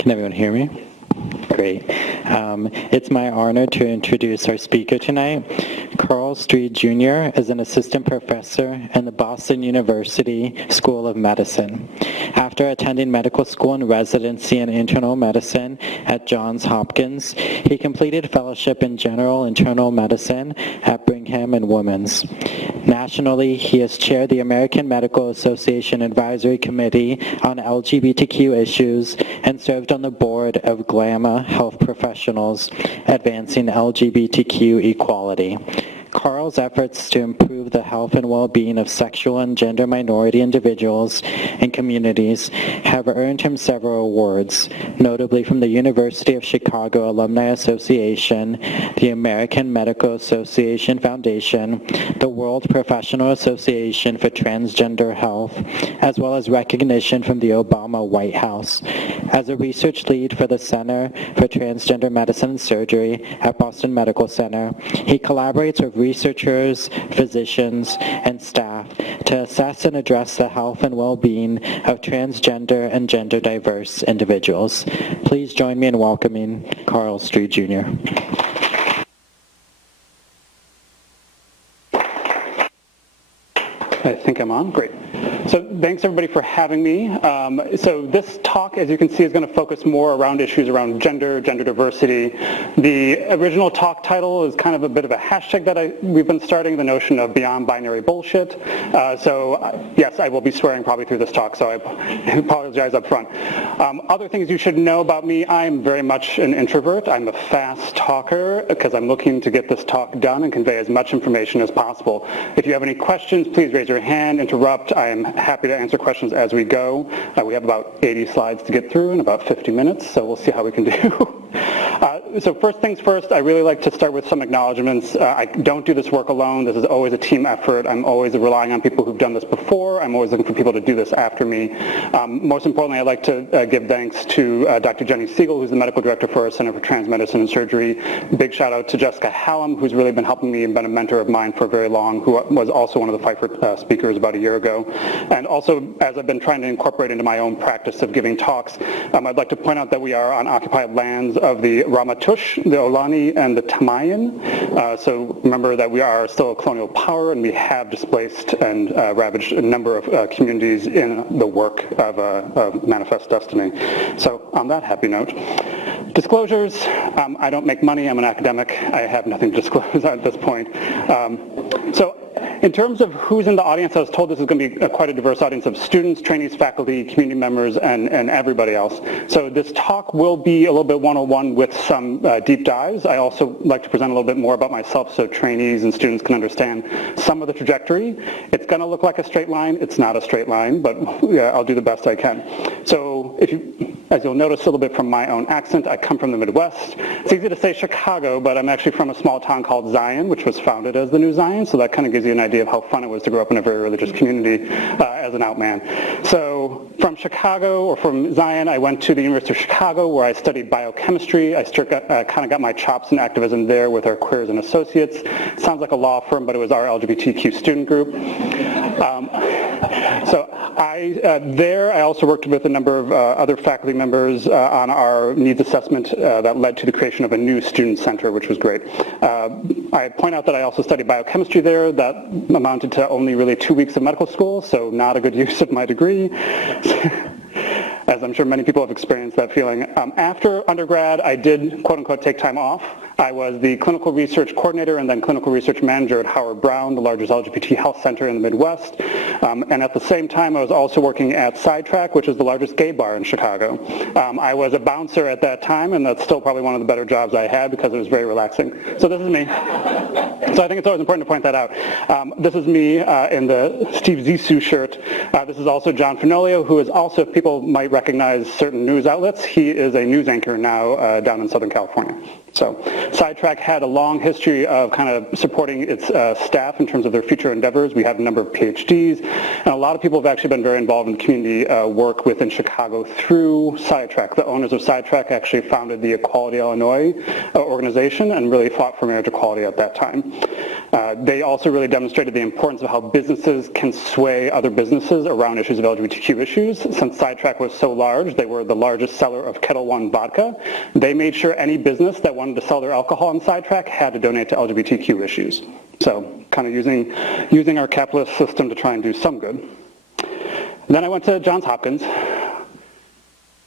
Can everyone hear me? Great. It's my honor to introduce our speaker tonight. Carl Streed Jr. is an assistant professor in the Boston University School of Medicine. After attending medical school and residency in internal medicine at Johns Hopkins, he completed fellowship in general internal medicine at Brigham and Women's. Nationally, he has chaired the American Medical Association Advisory Committee on LGBTQ issues and served on the board of GLAMA Health Professionals, advancing LGBTQ equality. Carl's efforts to improve the health and well-being of sexual and gender minority individuals and communities have earned him several awards, notably from the University of Chicago Alumni Association, the American Medical Association Foundation, the World Professional Association for Transgender Health, as well as recognition from the Obama White House. As a research lead for the Center for Transgender Medicine and Surgery at Boston Medical Center, he collaborates with researchers, physicians, and staff to assess and address the health and well-being of transgender and gender-diverse individuals. Please join me in welcoming Carl Streed Jr. I think I'm on. Great. So thanks everybody for having me. So this talk, as you can see, is going to focus more around issues around gender diversity. The original talk title is kind of a bit of a hashtag that we've been starting, the notion of beyond binary bullshit. Yes, I will be swearing probably through this talk, so I apologize up front. Other things you should know about me: I'm very much an introvert. I'm a fast talker because I'm looking to get this talk done and convey as much information as possible. If you have any questions, please raise your hand, interrupt. I am happy to answer questions as we go. We have about 80 slides to get through in about 50 minutes, so we'll see how we can do. So first things first, I really like to start with some acknowledgments. I don't do this work alone. This is always a team effort. I'm always relying on people who've done this before. I'm always looking for people to do this after me. Most importantly, I'd like to give thanks to Dr. Jenny Siegel, who's the medical director for our Center for Trans Medicine and Surgery. Big shout out to Jessica Hallam, who's really been helping me and been a mentor of mine for very long, who was also one of the Pfeiffer speakers about a year ago. And also, as I've been trying to incorporate into my own practice of giving talks, I'd like to point out that we are on occupied lands of the Ramaytush, the Ohlone, and the Tamayan. So remember that we are still a colonial power, and we have displaced and ravaged a number of communities in the work of Manifest Destiny. So on that happy note, disclosures: I don't make money. I'm an academic. I have nothing to disclose at this point. So in terms of who's in the audience, I was told this is going to be quite a diverse audience of students, trainees, faculty, community members, and everybody else. So this talk will be a little bit one-on-one with some deep dives. I also like to present a little bit more about myself so trainees and students can understand some of the trajectory. It's going to look like a straight line. It's not a straight line, but I'll do the best I can. So as you'll notice a little bit from my own accent, I come from the Midwest. It's easy to say Chicago, but I'm actually from a small town called Zion, which was founded as the New Zion, so that kind of gives you an idea of how fun it was to grow up in a very religious community as an out man. So from Chicago, or from Zion, I went to the University of Chicago, where I studied biochemistry. I kind of got my chops in activism there with our Queers and Associates. Sounds like a law firm, but it was our LGBTQ student group. There I also worked with a number of other faculty members on our needs assessment that led to the creation of a new student center, which was great. I point out that I also studied biochemistry there. That amounted to only really 2 weeks of medical school, so not a good use of my degree. As I'm sure many people have experienced that feeling. After undergrad, I did, quote unquote, take time off. I was the clinical research coordinator and then clinical research manager at Howard Brown, the largest LGBT health center in the Midwest. And at the same time, I was also working at Sidetrack, which is the largest gay bar in Chicago. I was a bouncer at that time, and that's still probably one of the better jobs I had because it was very relaxing. So this is me. So I think it's always important to point that out. This is me in the Steve Zissou shirt. This is also John Fenolio, who is also, if people might recognize certain news outlets, he is a news anchor now down in Southern California. So Sidetrack had a long history of kind of supporting its staff in terms of their future endeavors. We have a number of PhDs, and a lot of people have actually been very involved in community work within Chicago through Sidetrack. The owners of Sidetrack actually founded the Equality Illinois organization and really fought for marriage equality at that time. They also really demonstrated the importance of how businesses can sway other businesses around issues of LGBTQ issues. Since Sidetrack was so large, they were the largest seller of Kettle One vodka. They made sure any business that wanted to sell their alcohol on Sidetrack had to donate to LGBTQ issues. So kind of using our capitalist system to try and do some good. Then I went to Johns Hopkins,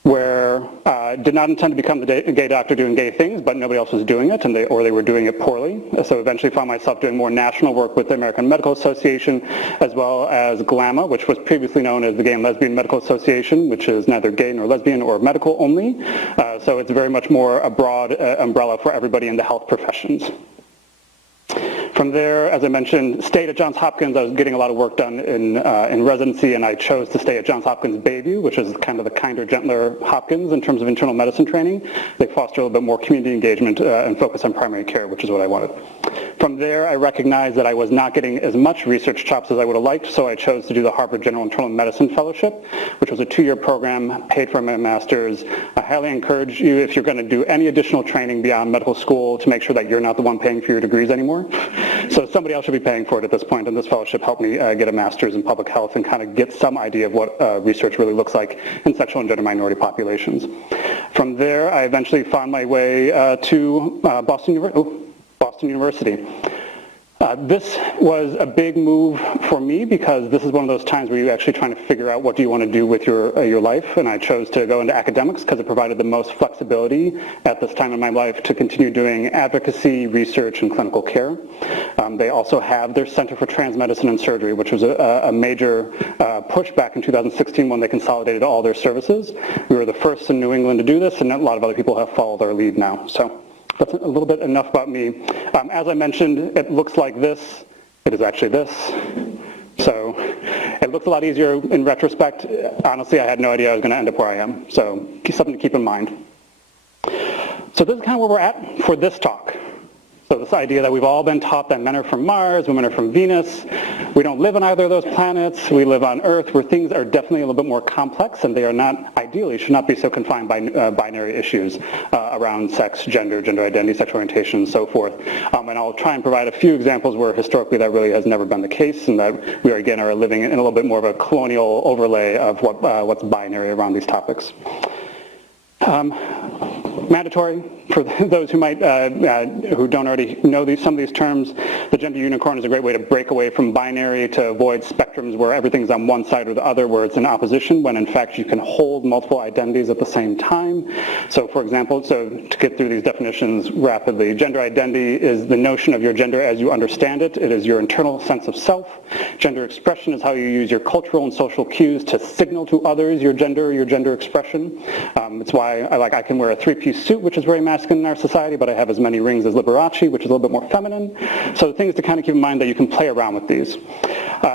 where I did not intend to become the gay doctor doing gay things, but nobody else was doing it, or they were doing it poorly. So eventually found myself doing more national work with the American Medical Association, as well as GLAMA, which was previously known as the Gay and Lesbian Medical Association, which is neither gay nor lesbian or medical only. So it's very much more a broad umbrella for everybody in the health professions. From there, as I mentioned, stayed at Johns Hopkins. I was getting a lot of work done in residency, and I chose to stay at Johns Hopkins Bayview, which is kind of the kinder, gentler Hopkins in terms of internal medicine training. They foster a little bit more community engagement and focus on primary care, which is what I wanted. From there, I recognized that I was not getting as much research chops as I would have liked, so I chose to do the Harvard General Internal Medicine Fellowship, which was a 2-year program, paid for my master's. I highly encourage you, if you're going to do any additional training beyond medical school, to make sure that you're not the one paying for your degrees anymore. So somebody else should be paying for it at this point, and this fellowship helped me get a master's in public health and kind of get some idea of what research really looks like in sexual and gender minority populations. From there, I eventually found my way to Boston University. This was a big move for me because this is one of those times where you're actually trying to figure out what do you want to do with your life, and I chose to go into academics because it provided the most flexibility at this time in my life to continue doing advocacy, research, and clinical care. They also have their Center for Trans Medicine and Surgery, which was a major push back in 2016 when they consolidated all their services. We were the first in New England to do this, and a lot of other people have followed our lead now. So that's a little bit enough about me. As I mentioned, it looks like this. It is actually this. So it looks a lot easier in retrospect. Honestly, I had no idea I was going to end up where I am. So something to keep in mind. So this is kind of where we're at for this talk. So this idea that we've all been taught that men are from Mars, women are from Venus. We don't live on either of those planets. We live on Earth, where things are definitely a little bit more complex, and they are not, ideally, should not be so confined by binary issues around sex, gender identity, sexual orientation, and so forth. And I'll try and provide a few examples where historically that really has never been the case, and that we are, again, are living in a little bit more of a colonial overlay of what's binary around these topics. Mandatory for those who might who don't already know some of these terms. The gender unicorn is a great way to break away from binary, to avoid spectrums where everything's on one side or the other, where it's in opposition, when in fact you can hold multiple identities at the same time. So for example, to get through these definitions rapidly, gender identity is the notion of your gender as you understand it. It is your internal sense of self. Gender expression is how you use your cultural and social cues to signal to others your gender expression. It's why I can wear a 3-piece suit, which is very masculine in our society, but I have as many rings as Liberace, which is a little bit more feminine. So things to kind of keep in mind that you can play around with these.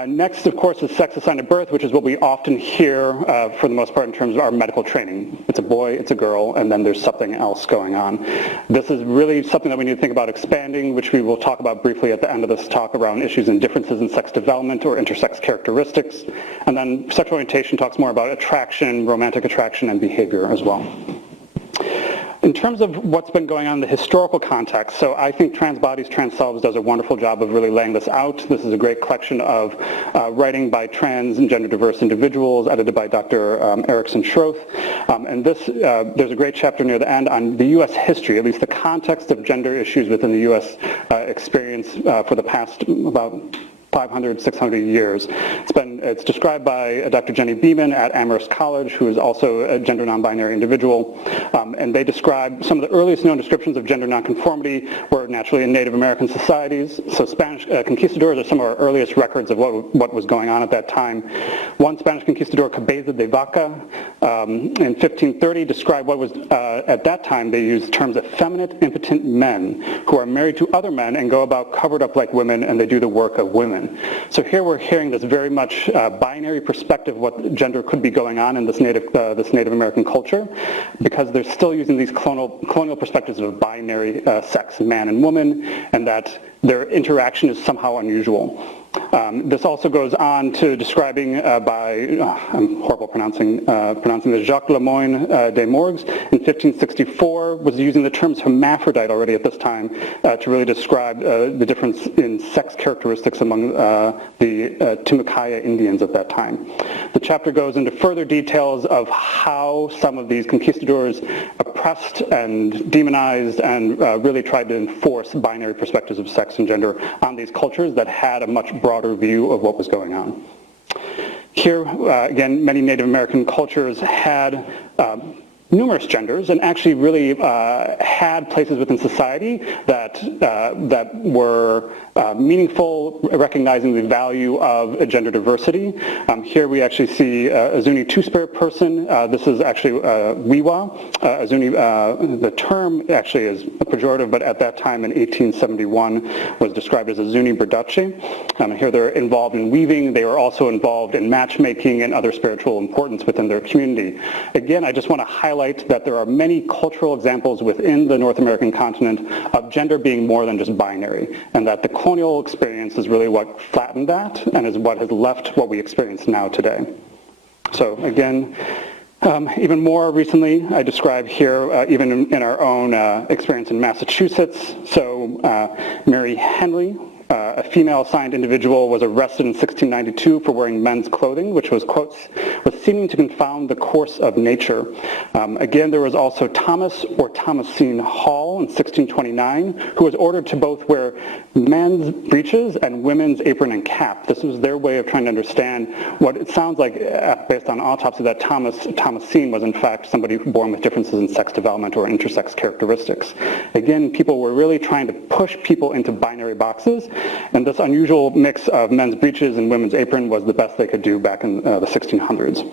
Next, of course, is sex assigned at birth, which is what we often hear for the most part in terms of our medical training. It's a boy, it's a girl, and then there's something else going on. This is really something that we need to think about expanding, which we will talk about briefly at the end of this talk around issues and differences in sex development or intersex characteristics. And then sexual orientation talks more about attraction, romantic attraction, and behavior as well. In terms of what's been going on in the historical context, so I think Trans Bodies, Trans Selves does a wonderful job of really laying this out. This is a great collection of writing by trans and gender diverse individuals, edited by Dr. Erickson Schroth. And there's a great chapter near the end on the U.S. history, at least the context of gender issues within the U.S. Experience for the past about 500, 600 years. It's described by Dr. Jenny Beeman at Amherst College, who is also a gender non-binary individual, and they describe some of the earliest known descriptions of gender nonconformity were naturally in Native American societies. So Spanish conquistadors are some of our earliest records of what was going on at that time. One Spanish conquistador, Cabeza de Vaca, in 1530 described what was, at that time, they used terms effeminate, impotent men who are married to other men and go about covered up like women, and they do the work of women. So here we're hearing this very much binary perspective of what gender could be going on in this Native American culture, because they're still using these colonial perspectives of binary sex, man and woman, and that their interaction is somehow unusual. This also goes on to describing I'm horrible pronouncing this, Jacques Lemoyne de Morgues in 1564 was using the term hermaphrodite already at this time to really describe the difference in sex characteristics among the Timucaya Indians at that time. The chapter goes into further details of how some of these conquistadors oppressed and demonized and really tried to enforce binary perspectives of sex and gender on these cultures that had a much broader view of what was going on. Here, again, many Native American cultures had numerous genders and actually really had places within society that were meaningful, recognizing the value of gender diversity. Here we actually see a Zuni two-spirit person. This is actually Wiwa. Zuni, the term actually is pejorative, but at that time in 1871 was described as a Zuni Berdache. Here they're involved in weaving. They were also involved in matchmaking and other spiritual importance within their community. Again, I just want to highlight that there are many cultural examples within the North American continent of gender being more than just binary, and that the colonial experience is really what flattened that and is what has left what we experience now today. So again, even more recently, I describe here, even in our own experience in Massachusetts. So Mary Henley, a female-assigned individual, was arrested in 1692 for wearing men's clothing, which was, quotes, was seeming to confound the course of nature. Again, there was also Thomas or Thomasine Hall in 1629, who was ordered to both wear men's breeches and women's apron and cap. This was their way of trying to understand what it sounds like, based on autopsy, that Thomasine was in fact somebody born with differences in sex development or intersex characteristics. Again, people were really trying to push people into binary boxes, and this unusual mix of men's breeches and women's apron was the best they could do back in the 1600s.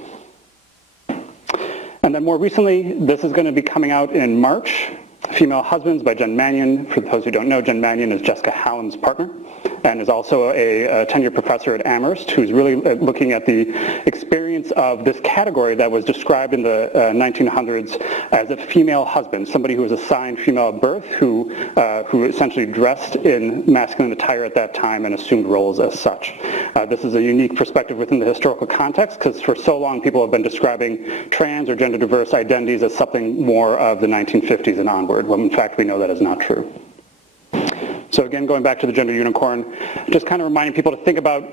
And then more recently, this is going to be coming out in March, Female Husbands by Jen Mannion. For those who don't know, Jen Mannion is Jessica Hallam's partner and is also a tenured professor at Amherst who's really looking at the experience of this category that was described in the 1900s as a female husband, somebody who was assigned female at birth who essentially dressed in masculine attire at that time and assumed roles as such. This is a unique perspective within the historical context because for so long people have been describing trans or gender diverse identities as something more of the 1950s and onward, when in fact we know that is not true. So again, going back to the gender unicorn, just kind of reminding people to think about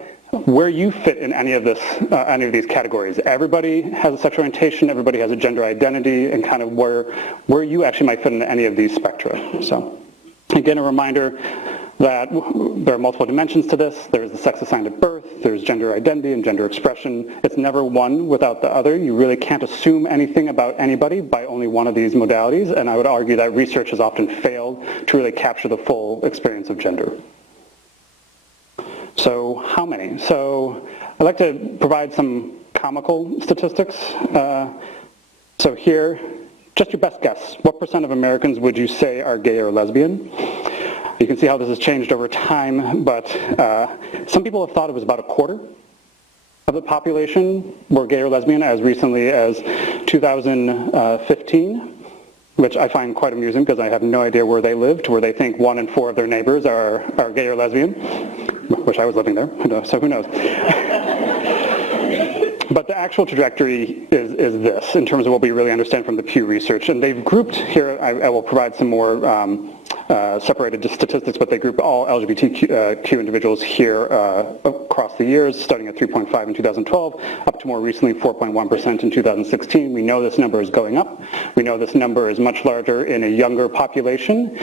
where you fit in any of these categories. Everybody has a sexual orientation, everybody has a gender identity, and kind of where you actually might fit in any of these spectra. So again, a reminder that there are multiple dimensions to this. There's the sex assigned at birth, there's gender identity and gender expression. It's never one without the other. You really can't assume anything about anybody by only one of these modalities, and I would argue that research has often failed to really capture the full experience of gender. So how many? So I'd like to provide some comical statistics. So here, just your best guess. What % of Americans would you say are gay or lesbian? You can see how this has changed over time, but some people have thought it was about a quarter of the population were gay or lesbian as recently as 2015, which I find quite amusing because I have no idea where they lived, where they think 1 in 4 of their neighbors are gay or lesbian, which I was living there, so who knows. But the actual trajectory is this, in terms of what we really understand from the Pew Research. And they've grouped here, I will provide some more separated statistics, but they group all LGBTQ individuals here across the years, starting at 3.5 in 2012, up to more recently 4.1% in 2016. We know this number is going up. We know this number is much larger in a younger population.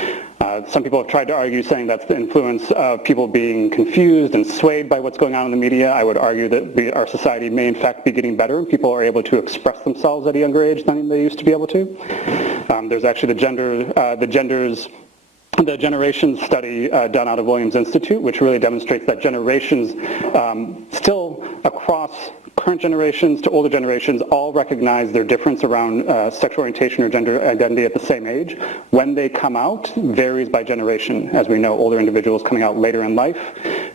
Some people have tried to argue saying that's the influence of people being confused and swayed by what's going on in the media. I would argue that our society may in fact be getting better and people are able to express themselves at a younger age than they used to be able to. There's actually the genders the generations study done out of Williams Institute, which really demonstrates that generations still across current generations to older generations all recognize their difference around sexual orientation or gender identity at the same age. When they come out varies by generation. As we know, older individuals coming out later in life,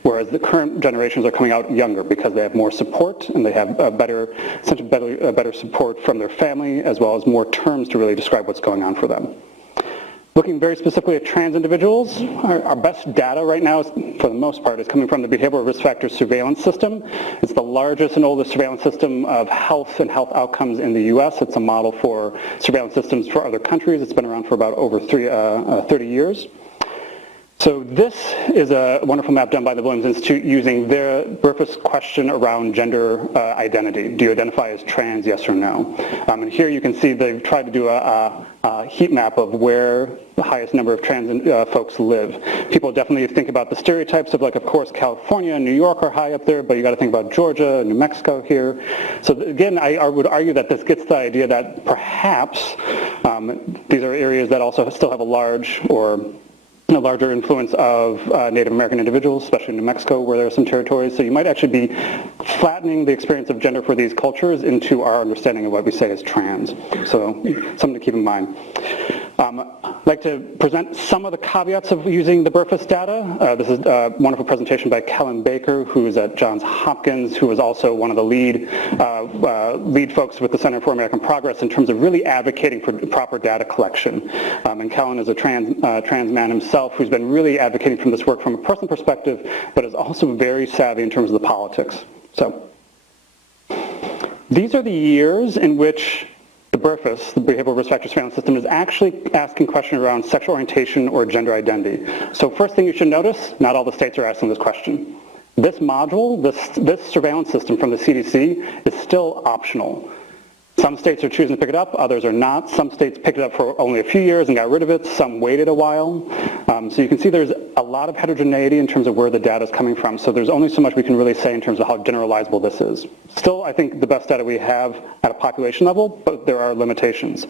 whereas the current generations are coming out younger because they have more support and they have better support from their family, as well as more terms to really describe what's going on for them. Looking very specifically at trans individuals, our best data right now, is, for the most part, is coming from the Behavioral Risk Factor Surveillance System. It's the largest and oldest surveillance system of health and health outcomes in the U.S. It's a model for surveillance systems for other countries. It's been around for about over 30 years. So this is a wonderful map done by the Williams Institute using their Burfus question around gender identity. Do you identify as trans, yes or no? And here you can see they've tried to do a heat map of where the highest number of trans folks live. People definitely think about the stereotypes of, like, of course, California and New York are high up there, but you got to think about Georgia, New Mexico here. So again, I would argue that this gets the idea that perhaps these are areas that also still have a larger influence of Native American individuals, especially in New Mexico where there are some territories. So you might actually be flattening the experience of gender for these cultures into our understanding of what we say as trans. So something to keep in mind. I'd like to present some of the caveats of using the Burfus data. This is a wonderful presentation by Kellen Baker, who is at Johns Hopkins, who is also one of the lead folks with the Center for American Progress in terms of really advocating for proper data collection. And Kellen is a trans man himself who's been really advocating from this work from a personal perspective, but is also very savvy in terms of the politics. So these are the years in which the Burfus, the Behavioral Risk Factor Surveillance System, is actually asking questions around sexual orientation or gender identity. So first thing you should notice, not all the states are asking this question. This module, this surveillance system from the CDC is still optional. Some states are choosing to pick it up, others are not. Some states picked it up for only a few years and got rid of it. Some waited a while. So you can see there's a lot of heterogeneity in terms of where the data is coming from. So there's only so much we can really say in terms of how generalizable this is. Still, I think the best data we have at a population level, but there are limitations.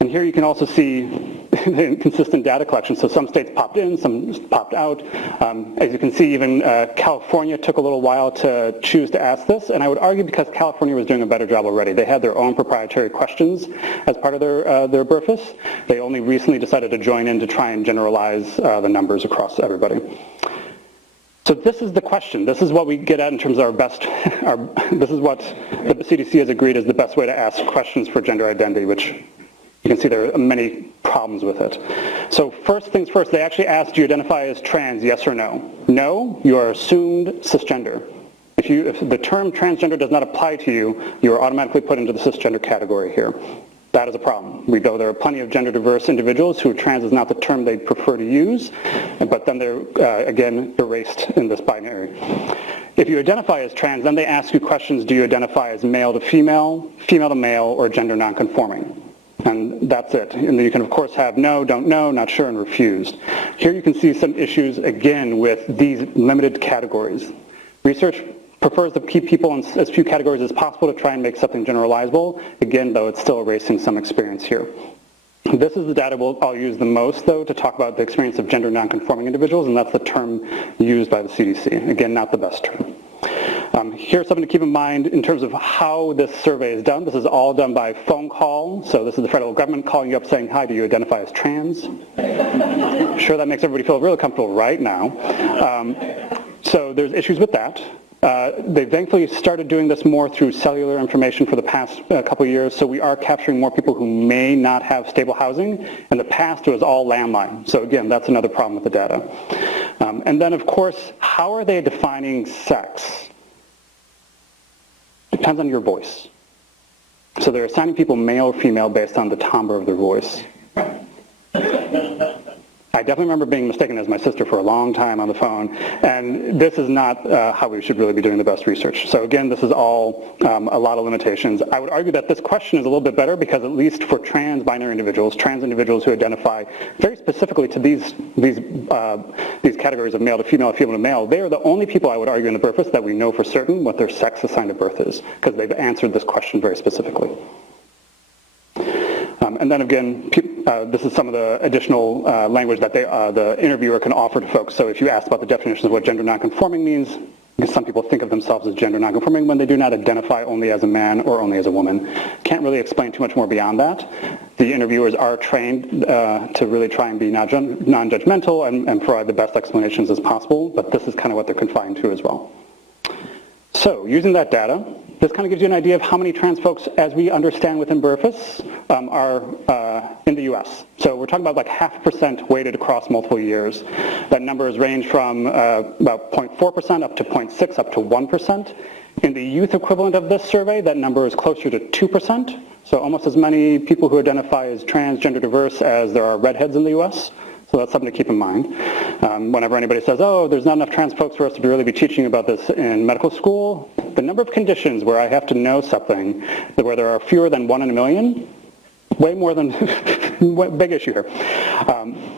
And here you can also see consistent data collection. So some states popped in, some popped out. As you can see, even California took a little while to choose to ask this, and I would argue because California was doing a better job already. They had their own proprietary questions as part of their Burfus. They only recently decided to join in to try and generalize the numbers across everybody. So this is the question. This is what we get at in terms of our best, this is what the CDC has agreed is the best way to ask questions for gender identity, which you can see there are many problems with it. So first things first, they actually asked, do you identify as trans, yes or no? No, you are assumed cisgender. If the term transgender does not apply to you, you are automatically put into the cisgender category here. That is a problem. We know there are plenty of gender diverse individuals who trans is not the term they prefer to use, but then they're, again, erased in this binary. If you identify as trans, then they ask you questions, do you identify as male to female, female to male, or gender nonconforming? And that's it. And then you can, of course, have no, don't know, not sure, and refused. Here you can see some issues, again, with these limited categories. Research prefers to keep people in as few categories as possible to try and make something generalizable. Again, though, it's still erasing some experience here. This is the data I'll use the most, though, to talk about the experience of gender nonconforming individuals, and that's the term used by the CDC. Again, not the best term. Here's something to keep in mind in terms of how this survey is done. This is all done by phone call. So this is the federal government calling you up saying, hi, do you identify as trans? I'm sure that makes everybody feel really comfortable right now. So there's issues with that. They thankfully started doing this more through cellular information for the past couple of years, so we are capturing more people who may not have stable housing. In the past, it was all landline. So again, that's another problem with the data. And then, of course, how are they defining sex? Depends on your voice. So they're assigning people male or female based on the timbre of their voice. I definitely remember being mistaken as my sister for a long time on the phone, and this is not how we should really be doing the best research. So again, this is all a lot of limitations. I would argue that this question is a little bit better because at least for trans-binary individuals, trans individuals who identify very specifically to these categories of male to female, female to male, they are the only people I would argue in the Burfus that we know for certain what their sex assigned at birth is, because they've answered this question very specifically. And then again, this is some of the additional language that the interviewer can offer to folks. So if you ask about the definitions of what gender nonconforming means, because some people think of themselves as gender nonconforming when they do not identify only as a man or only as a woman. Can't really explain too much more beyond that. The interviewers are trained to really try and be non-judgmental and provide the best explanations as possible, but this is kind of what they're confined to as well. So using that data, this kind of gives you an idea of how many trans folks, as we understand within BRFIS, are in the U.S. So we're talking about like 0.5% weighted across multiple years. That numbers range from about 0.4% up to 0.6 up to 1%. In the youth equivalent of this survey, that number is closer to 2%. So almost as many people who identify as transgender diverse as there are redheads in the U.S. So that's something to keep in mind. Whenever anybody says, oh, there's not enough trans folks for us to really be teaching about this in medical school, the number of conditions where I have to know something, where there are fewer than 1 in a million, way more than, big issue here.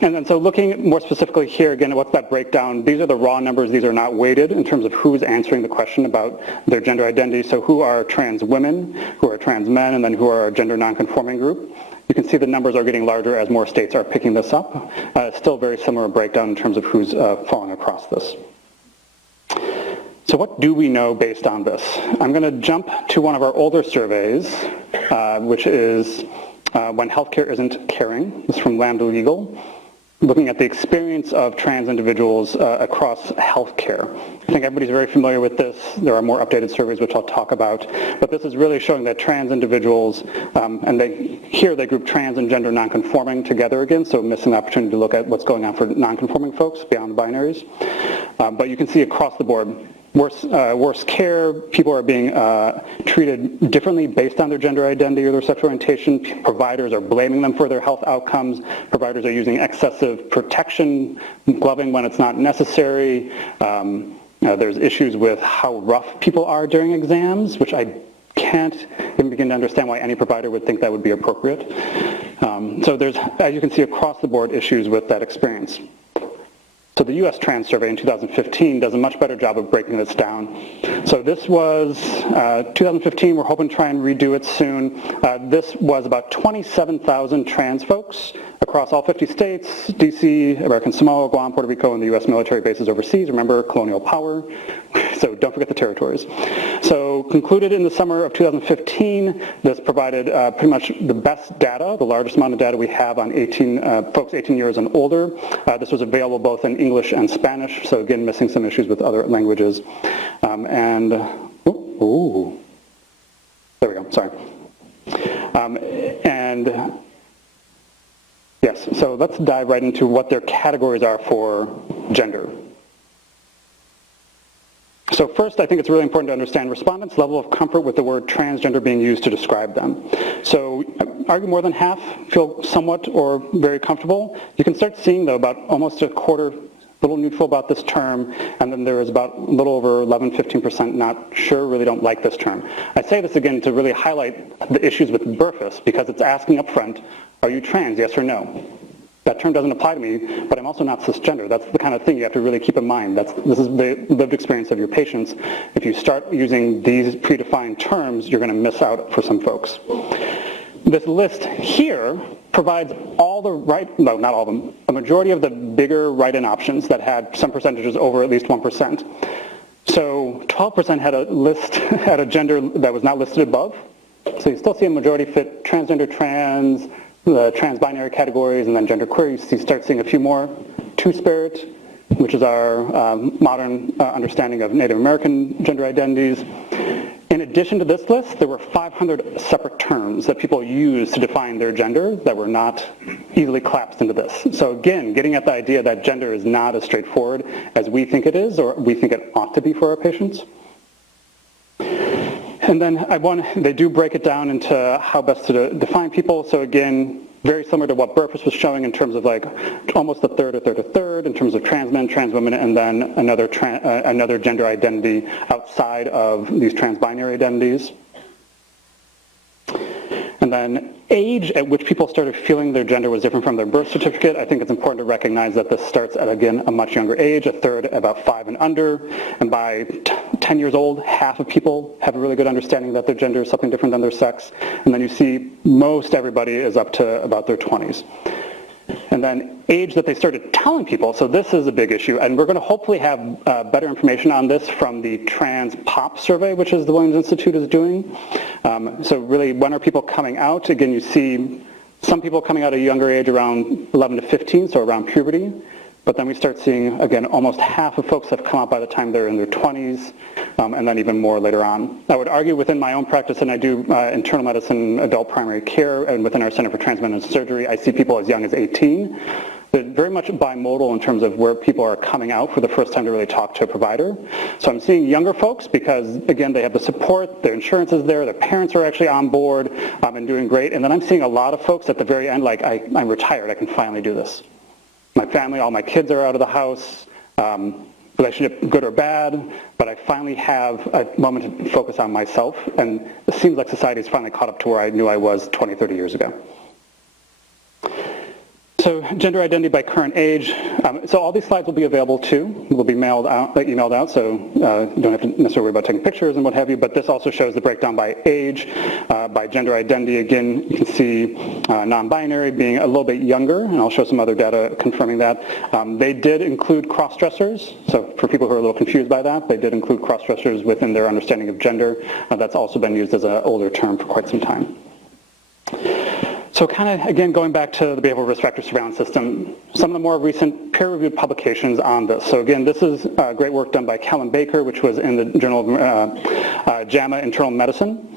And then so looking more specifically here, again, what's that breakdown? These are the raw numbers. These are not weighted in terms of who's answering the question about their gender identity. So who are trans women, who are trans men, and then who are a gender nonconforming group. You can see the numbers are getting larger as more states are picking this up. Still very similar breakdown in terms of who's falling across this. So what do we know based on this? I'm going to jump to one of our older surveys, which is When Healthcare Isn't Caring. This is from Lambda Legal, looking at the experience of trans individuals across healthcare. I think everybody's very familiar with this. There are more updated surveys which I'll talk about, but this is really showing that trans individuals, and here they group trans and gender nonconforming together again, so missing the opportunity to look at what's going on for nonconforming folks beyond the binaries. But you can see across the board, worse care, people are being treated differently based on their gender identity or their sexual orientation. Providers are blaming them for their health outcomes. Providers are using excessive protection, gloving when it's not necessary. There's issues with how rough people are during exams, which I can't even begin to understand why any provider would think that would be appropriate. So there's, as you can see across the board, issues with that experience. So the U.S. Trans Survey in 2015 does a much better job of breaking this down. So this was 2015. We're hoping to try and redo it soon. This was about 27,000 trans folks across all 50 states, D.C., American Samoa, Guam, Puerto Rico, and the U.S. military bases overseas. Remember, colonial power. So don't forget the territories. So concluded in the summer of 2015, this provided pretty much the best data, the largest amount of data we have on folks 18 years and older. This was available both in English and Spanish, so again, missing some issues with other languages. There we go, sorry. Yes, so let's dive right into what their categories are for gender. So first, I think it's really important to understand respondents' level of comfort with the word transgender being used to describe them. So I argue more than half feel somewhat or very comfortable. You can start seeing, though, about almost a quarter a little neutral about this term, and then there is about a little over 11-15% not sure, really don't like this term. I say this again to really highlight the issues with BRFIS, because it's asking up front, are you trans, yes or no? That term doesn't apply to me, but I'm also not cisgender. That's the kind of thing you have to really keep in mind. This is the lived experience of your patients. If you start using these predefined terms, you're going to miss out for some folks. This list here provides all the no, not all of them, a majority of the bigger write-in options that had some percentages over at least 1%. So 12% had a list, had a gender that was not listed above. So you still see a majority fit transgender, trans, the trans-binary categories, and then gender queries. You start seeing a few more. Two-spirit, which is our modern understanding of Native American gender identities. In addition to this list, there were 500 separate terms that people used to define their gender that were not easily collapsed into this. So again, getting at the idea that gender is not as straightforward as we think it is, or we think it ought to be for our patients. And then they do break it down into how best to define people. So again, very similar to what BRFIS was showing in terms of like almost a third in terms of trans men, trans women, and then another gender identity outside of these trans-binary identities. And And then age at which people started feeling their gender was different from their birth certificate. I think it's important to recognize that this starts at, again, a much younger age, a third about 5 and under. And by 10 years old, half of people have a really good understanding that their gender is something different than their sex. And then you see most everybody is up to about their 20s. And then age that they started telling people, so this is a big issue, and we're going to hopefully have better information on this from the Trans Pop survey, which is the Williams Institute is doing. So really, when are people coming out? Again, you see some people coming out at a younger age, around 11 to 15, so around puberty. But then we start seeing, again, almost half of folks have come out by the time they're in their 20s, and then even more later on. I would argue within my own practice, and I do internal medicine, adult primary care, and within our Center for Transmental Surgery, I see people as young as 18. They're very much bimodal in terms of where people are coming out for the first time to really talk to a provider. So I'm seeing younger folks because, again, they have the support, their insurance is there, their parents are actually on board and doing great. And then I'm seeing a lot of folks at the very end, like, I'm retired, I can finally do this. My family, all my kids are out of the house, relationship good or bad, but I finally have a moment to focus on myself, and it seems like society has finally caught up to where I knew I was 20, 30 years ago. So gender identity by current age. So all these slides will be available too. Will be emailed out, so you don't have to necessarily worry about taking pictures and what have you, but this also shows the breakdown by age, by gender identity. Again, you can see non-binary being a little bit younger, and I'll show some other data confirming that. They did include cross-dressers, so for people who are a little confused by that, they did include cross-dressers within their understanding of gender. That's also been used as an older term for quite some time. So kind of, again, going back to the behavioral risk factor surveillance system, some of the more recent peer-reviewed publications on this. So again, this is great work done by Kellen Baker, which was in the journal of JAMA Internal Medicine.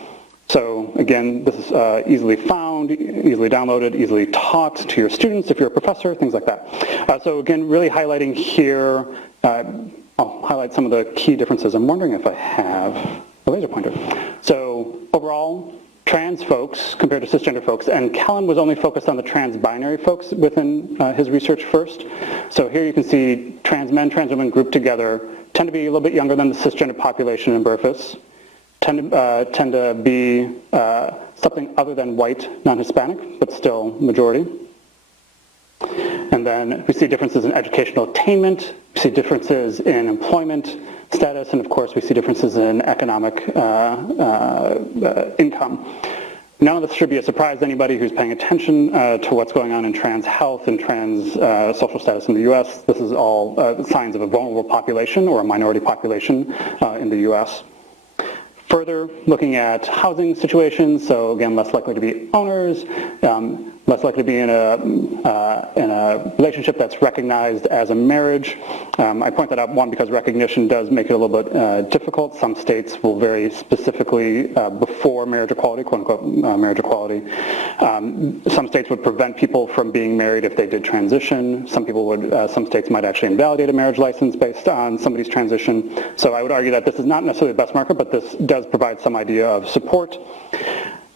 So again, this is easily found, easily downloaded, easily taught to your students if you're a professor, things like that. So again, really highlighting here, I'll highlight some of the key differences. I'm wondering if I have a laser pointer. So overall, trans folks compared to cisgender folks, and Kellen was only focused on the trans-binary folks within his research first. So here you can see trans men, trans women grouped together tend to be a little bit younger than the cisgender population in births, tend to be something other than white, non-Hispanic, but still majority. And then we see differences in educational attainment, we see differences in employment status, and of course we see differences in economic income. None of this should be a surprise to anybody who's paying attention to what's going on in trans health and trans social status in the U.S. This is all signs of a vulnerable population or a minority population in the U.S. Further, looking at housing situations, so again, less likely to be owners, less likely to be in a relationship that's recognized as a marriage. I point that out, one, because recognition does make it a little bit difficult. Some states will very specifically, before marriage equality, quote unquote marriage equality, some states would prevent people from being married if they did transition. Some people would, some states might actually invalidate a marriage license based on somebody's transition. So I would argue that this is not necessarily the best marker, but this does provide some idea of support.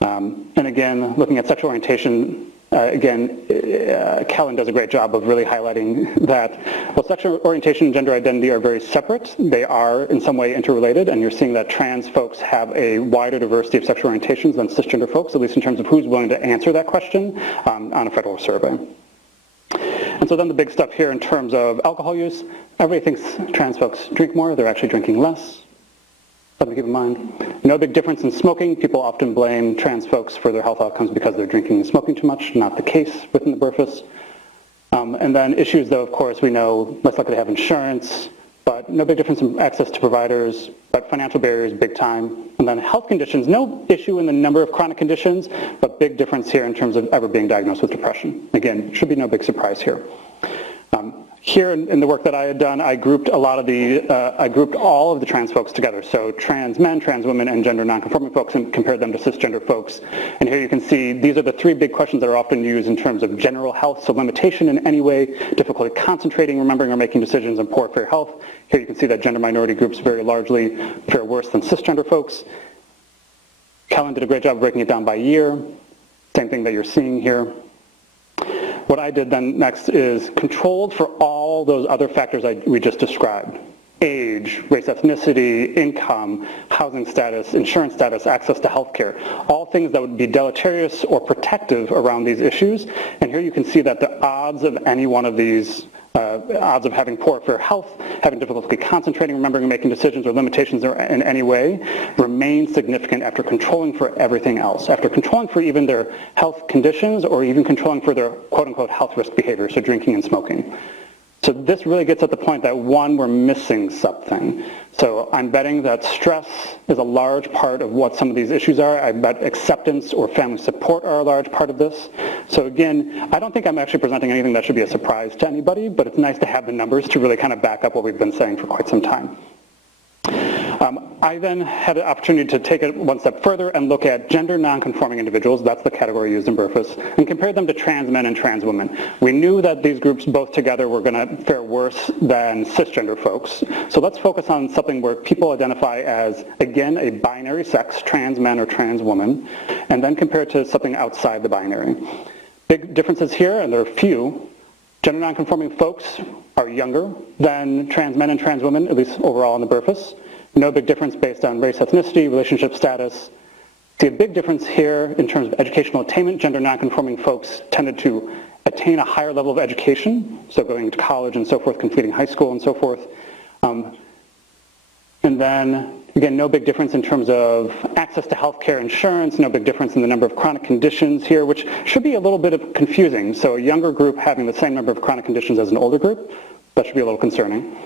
And again, looking at sexual orientation, Kellen does a great job of really highlighting that while sexual orientation and gender identity are very separate, they are in some way interrelated, and you're seeing that trans folks have a wider diversity of sexual orientations than cisgender folks, at least in terms of who's willing to answer that question on a federal survey. And so then the big stuff here in terms of alcohol use, everybody thinks trans folks drink more, they're actually drinking less. Something to keep in mind. No big difference in smoking. People often blame trans folks for their health outcomes because they're drinking and smoking too much. Not the case within the births. And then issues, though, of course, we know less likely to have insurance, but no big difference in access to providers, but financial barriers, big time. And then health conditions, no issue in the number of chronic conditions, but big difference here in terms of ever being diagnosed with depression. Again, should be no big surprise here. Here in the work that I had done, I grouped all of the trans folks together. So trans men, trans women, and gender nonconforming folks, and compared them to cisgender folks. And here you can see these are the three big questions that are often used in terms of general health, so limitation in any way, difficulty concentrating, remembering, or making decisions, and poor fair health. Here you can see that gender minority groups very largely fare worse than cisgender folks. Kellen did a great job of breaking it down by year. Same thing that you're seeing here. What I did then next is controlled for all those other factors we just described. age, race, ethnicity, income, housing status, insurance status, access to healthcare, all things that would be deleterious or protective around these issues. And here you can see that the odds of any one of these, odds of having poor or fair health, having difficulty concentrating, remembering, and making decisions, or limitations in any way, remain significant after controlling for everything else, after controlling for even their health conditions or even controlling for their quote-unquote health risk behavior, so drinking and smoking. So this really gets at the point that, one, we're missing something. So I'm betting that stress is a large part of what some of these issues are. I bet acceptance or family support are a large part of this. So again, I don't think I'm actually presenting anything that should be a surprise to anybody, but it's nice to have the numbers to really kind of back up what we've been saying for quite some time. I then had an opportunity to take it one step further and look at gender nonconforming individuals, that's the category used in BRFIS, and compare them to trans men and trans women. We knew that these groups both together were going to fare worse than cisgender folks. So let's focus on something where people identify as, again, a binary sex, trans men or trans women, and then compare it to something outside the binary. Big differences here, and there are few. Gender nonconforming folks are younger than trans men and trans women, at least overall in the BRFIS. No big difference based on race, ethnicity, relationship status. See a big difference here in terms of educational attainment. Gender nonconforming folks tended to attain a higher level of education, so going to college and so forth, completing high school and so forth. And then, again, no big difference in terms of access to healthcare insurance, no big difference in the number of chronic conditions here, which should be a little bit of confusing. So a younger group having the same number of chronic conditions as an older group, that should be a little concerning.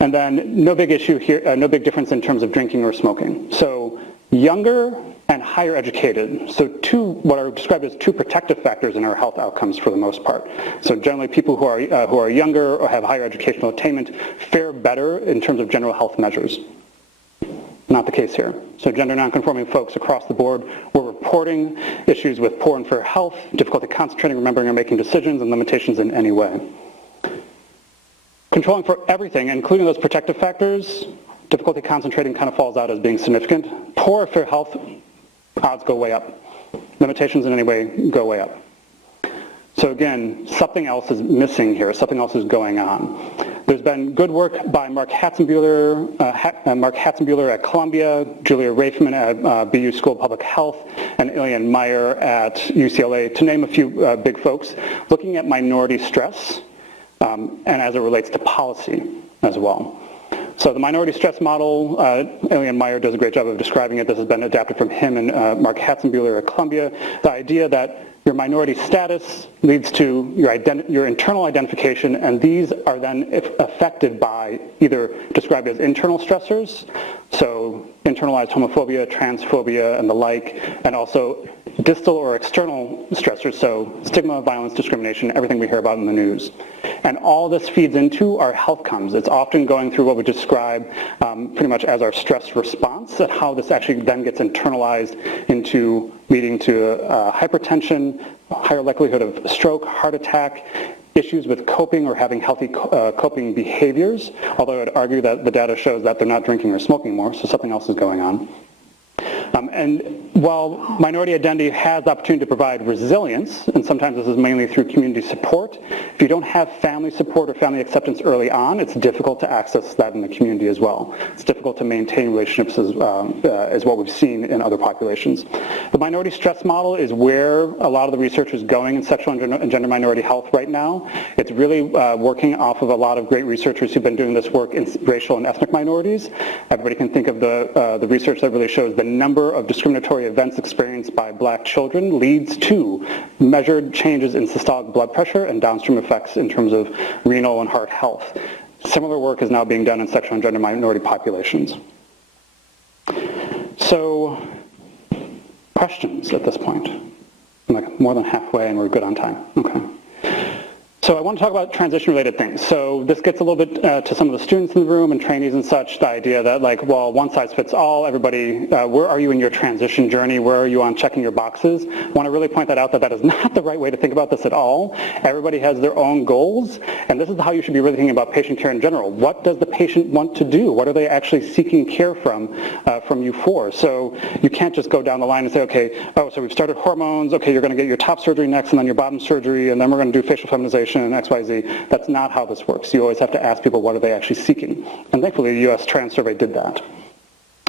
And then no big issue here, no big difference in terms of drinking or smoking. So younger and higher educated. So what are described as two protective factors in our health outcomes for the most part. So generally people who are younger or have higher educational attainment fare better in terms of general health measures. Not the case here. So gender nonconforming folks across the board were reporting issues with poor and fair health, difficulty concentrating, remembering, or making decisions, and limitations in any way. Controlling for everything, including those protective factors, difficulty concentrating kind of falls out as being significant. Poor or fair health, odds go way up. Limitations in any way go way up. So again, something else is missing here, something else is going on. There's been good work by Mark Hatzenbuehler at Columbia, Julia Raifman at BU School of Public Health, and Ilian Meyer at UCLA, to name a few big folks, looking at minority stress, and as it relates to policy as well. So the minority stress model, Ilian Meyer does a great job of describing it. This has been adapted from him and Mark Hatzenbuehler at Columbia. The idea that your minority status leads to your internal identification, and these are then affected by either described as internal stressors, so internalized homophobia, transphobia, and the like, and also distal or external stressors, so stigma, violence, discrimination, everything we hear about in the news. And all this feeds into our health outcomes. It's often going through what we describe pretty much as our stress response, and how this actually then gets internalized into leading to hypertension, higher likelihood of stroke, heart attack, issues with coping or having healthy coping behaviors, although I'd argue that the data shows that they're not drinking or smoking more, so something else is going on. And while minority identity has the opportunity to provide resilience, and sometimes this is mainly through community support, if you don't have family support or family acceptance early on, it's difficult to access that in the community as well. It's difficult to maintain relationships as what we've seen in other populations. The minority stress model is where a lot of the research is going in sexual and gender minority health right now. It's really working off of a lot of great researchers who've been doing this work in racial and ethnic minorities. Everybody can think of the research that really shows the number of discriminatory events experienced by black children leads to measured changes in systolic blood pressure and downstream effects in terms of renal and heart health. Similar work is now being done in sexual and gender minority populations. So, questions at this point? I'm like more than halfway and we're good on time. Okay. So I want to talk about transition-related things. So this gets a little bit to some of the students in the room and trainees and such, the idea that like, well, one size fits all, everybody, where are you in your transition journey? Where are you on checking your boxes? I want to really point that out that that is not the right way to think about this at all. Everybody has their own goals, and this is how you should be really thinking about patient care in general. What does the patient want to do? What are they actually seeking care from you for? So you can't just go down the line and say, okay, oh, so we've started hormones, okay, you're going to get your top surgery next, and then your bottom surgery, and then we're going to do facial feminization, transition, XYZ. That's not how this works. You always have to ask people what are they actually seeking. And thankfully, the U.S. Trans Survey did that.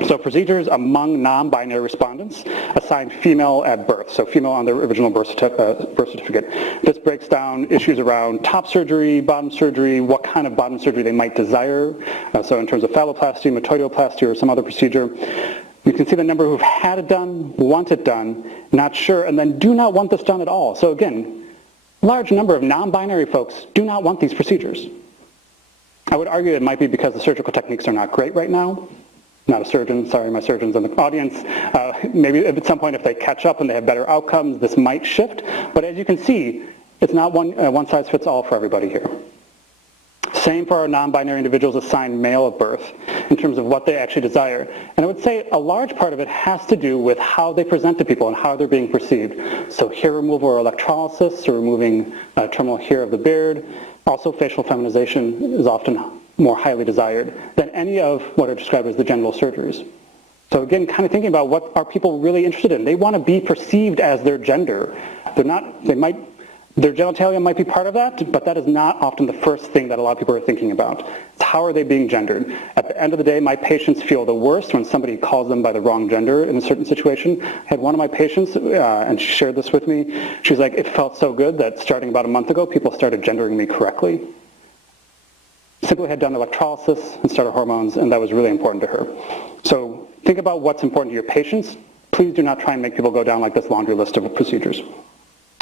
So procedures among non-binary respondents assigned female at birth, so female on their original birth certificate. This breaks down issues around top surgery, bottom surgery, what kind of bottom surgery they might desire, so in terms of phalloplasty, metoidioplasty, or some other procedure. You can see the number who've had it done, want it done, not sure, and then do not want this done at all. So again, large number of non-binary folks do not want these procedures. I would argue it might be because the surgical techniques are not great right now. Not a surgeon, sorry, my surgeon's in the audience. Maybe at some point if they catch up and they have better outcomes, this might shift. But as you can see, it's not one size fits all for everybody here. Same for our non-binary individuals assigned male at birth in terms of what they actually desire. And I would say a large part of it has to do with how they present to people and how they're being perceived. So hair removal or electrolysis, or removing terminal hair of the beard. Also facial feminization is often more highly desired than any of what are described as the genital surgeries. So again, kind of thinking about what are people really interested in. They want to be perceived as their gender. Their genitalia might be part of that, but that is not often the first thing that a lot of people are thinking about. It's how are they being gendered. At the end of the day, my patients feel the worst when somebody calls them by the wrong gender in a certain situation. I had one of my patients, and she shared this with me. She's like, it felt so good that starting about a month ago, people started gendering me correctly. Simply had done electrolysis and started hormones, and that was really important to her. So think about what's important to your patients. Please do not try and make people go down like this laundry list of procedures.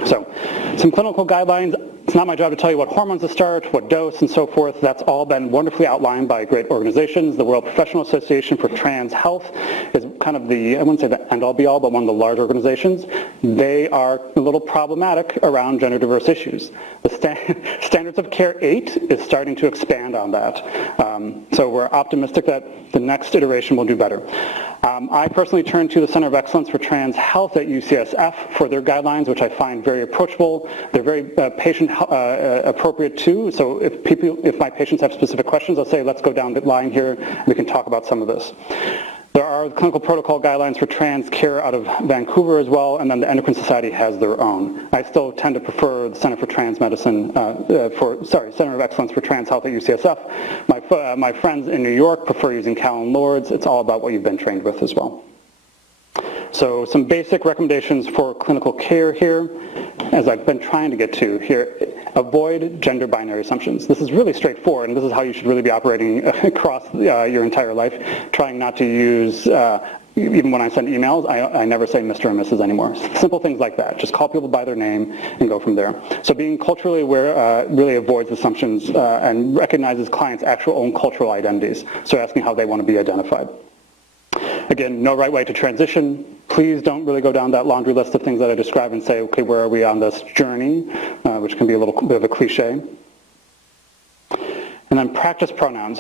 So some clinical guidelines. It's not my job to tell you what hormones to start, what dose, and so forth. That's all been wonderfully outlined by great organizations. The World Professional Association for Trans Health is kind of the, I wouldn't say the end-all be-all, but one of the large organizations. They are a little problematic around gender-diverse issues. The Standards of Care 8 is starting to expand on that. So we're optimistic that the next iteration will do better. I personally turn to the Center of Excellence for Trans Health at UCSF for their guidelines, which I find very approachable. They're very patient appropriate too. So if my patients have specific questions, I'll say, let's go down the line here. We can talk about some of this. There are clinical protocol guidelines for trans care out of Vancouver as well, and then the Endocrine Society has their own. I still tend to prefer the Center for Trans Medicine, Center of Excellence for Trans Health at UCSF. My friends in New York prefer using Callan Lords. It's all about what you've been trained with as well. So some basic recommendations for clinical care here, as I've been trying to get to here. Avoid gender binary assumptions. This is really straightforward, and this is how you should really be operating across your entire life, trying not to use, even when I send emails, I never say Mr. and Mrs. anymore. Simple things like that. Just call people by their name and go from there. So being culturally aware really avoids assumptions and recognizes clients' actual own cultural identities. So asking how they want to be identified. Again, no right way to transition. Please don't really go down that laundry list of things that I described and say, okay, where are we on this journey, which can be a little bit of a cliche. And then practice pronouns.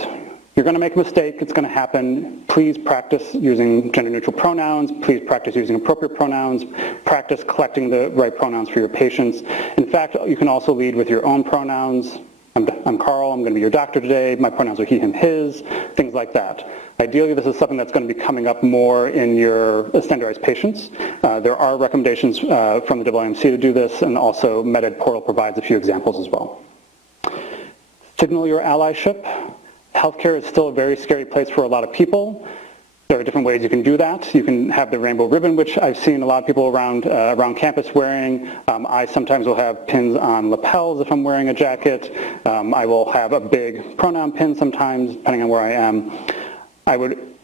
You're going to make a mistake. It's going to happen. Please practice using gender-neutral pronouns. Please practice using appropriate pronouns. Practice collecting the right pronouns for your patients. In fact, you can also lead with your own pronouns. I'm Carl, I'm going to be your doctor today, my pronouns are he, him, his, things like that. Ideally, this is something that's going to be coming up more in your standardized patients. There are recommendations from the AAMC to do this, and also MedEd Portal provides a few examples as well. Signal your allyship. Healthcare is still a very scary place for a lot of people. There are different ways you can do that. You can have the rainbow ribbon, which I've seen a lot of people around campus wearing. I sometimes will have pins on lapels if I'm wearing a jacket. I will have a big pronoun pin sometimes, depending on where I am. I would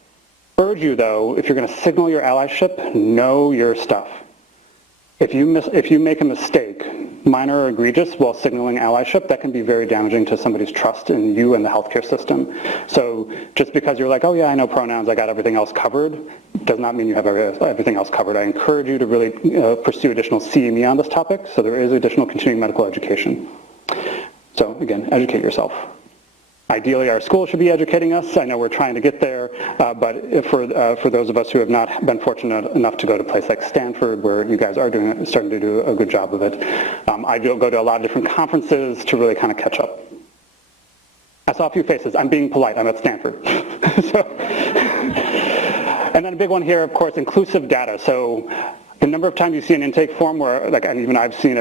urge you, though, if you're going to signal your allyship, know your stuff. If you make a mistake, minor or egregious, while signaling allyship, that can be very damaging to somebody's trust in you and the healthcare system. So just because you're like, oh yeah, I know pronouns, I got everything else covered, does not mean you have everything else covered. I encourage you to really pursue additional CME on this topic, so there is additional continuing medical education. So again, educate yourself. Ideally, our school should be educating us. I know we're trying to get there, but for those of us who have not been fortunate enough to go to a place like Stanford, where you guys are starting to do a good job of it, I do go to a lot of different conferences to really kind of catch up. I saw a few faces. I'm being polite. I'm at Stanford. And then a big one here, of course, inclusive data. So in number of times you see an intake form where, like, and even I've seen